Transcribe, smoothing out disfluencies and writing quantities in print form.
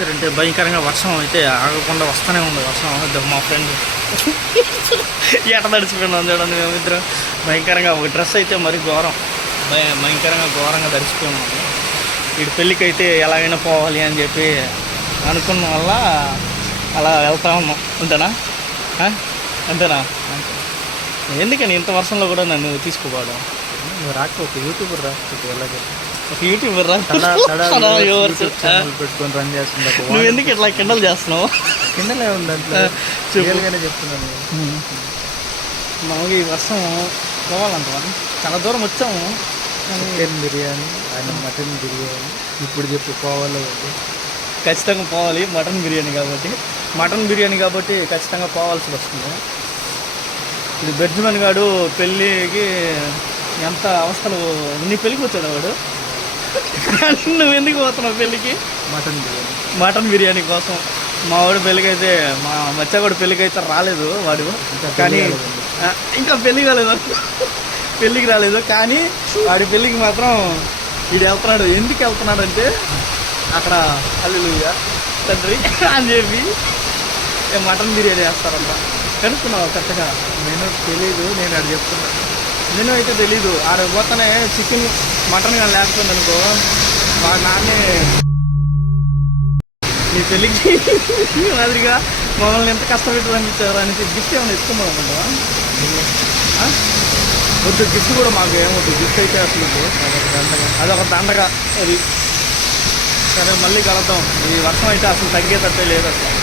చూసారంటే భయంకరంగా వర్షం అయితే ఆగకుండా వస్తూనే ఉంది వర్షం. మా ఫ్రెండ్ ఎట తడిచిపోయినాం చూడండి మేమిద్దరం. భయంకరంగా ఒక డ్రెస్ అయితే మరి భయంకరంగా ఘోరంగా తడిచిపోయినాము. వీడి పెళ్ళికి అయితే ఎలాగైనా పోవాలి అని చెప్పి అనుకున్న వల్ల అలా వెళ్తా ఉన్నాం. అంతేనా అంతేనా? ఎందుకని ఇంత వర్షంలో కూడా నన్ను తీసుకుపోవడం? నువ్వు రాకపోతే యూట్యూబర్ రాకపోతే ఎలాగే ఒక యూట్యూబర్ పెట్టుకొని రన్ చేస్తున్నా. నువ్వు ఎందుకు ఇట్లా కిండలు చేస్తున్నావు? కిందలే ఉంది అంటే చెప్తున్నాను. మామూలుగా ఈ వర్షం పోవాలంట, చాలా దూరం వచ్చాము. చికెన్ బిర్యానీ ఆయన మటన్ బిర్యానీ ఇప్పుడు చెప్పి పోవాలి. ఖచ్చితంగా పోవాలి. మటన్ బిర్యానీ కాబట్టి ఖచ్చితంగా పోవాల్సి వస్తుంది. ఇది బెడ్జ్మన్ గాడు పెళ్ళికి ఎంత అవస్థలు. నీ పెళ్ళికి వచ్చాడు వాడు, నువ్వు ఎందుకు పోతున్నావు పెళ్ళికి? మటన్ బిర్యానీ కోసం. మా వాడు పెళ్ళికి అయితే మా మచ్చగాడు పెళ్ళికి అయితే రాలేదు వాడు, కానీ ఇంకా పెళ్ళికి రాలేదు. కానీ వాడి పెళ్ళికి మాత్రం వీడు వెళ్తున్నాడు. ఎందుకు వెళ్తున్నాడు అంటే అక్కడ హల్లెలూయా తండ్రి అని చెప్పి మటన్ బిర్యానీ వేస్తారంట. కనుక్కున్నావు కరెక్ట్గా? నేను తెలీదు, నేను అది చెప్తున్నాను. నేను అయితే తెలీదు. ఆడ పోతానే చికెన్ మటన్ కానీ లేకపోయింది అనుకో, వాడు నాన్నే నీ పెళ్ళికి మాదిరిగా మమ్మల్ని ఎంత కష్టపెట్టి అనిపించారు అని గిఫ్ట్ ఏమైనా ఇస్తున్నాం అనుకుంటా. వద్దు గిఫ్ట్ కూడా మాకు ఏమవుతుంది. గిఫ్ట్ అయితే అసలు అదొక దండగా అది. సరే మళ్ళీ కలుద్దాం. ఈ వర్షం అయితే అసలు తగ్గేటట్టే లేదు అసలు.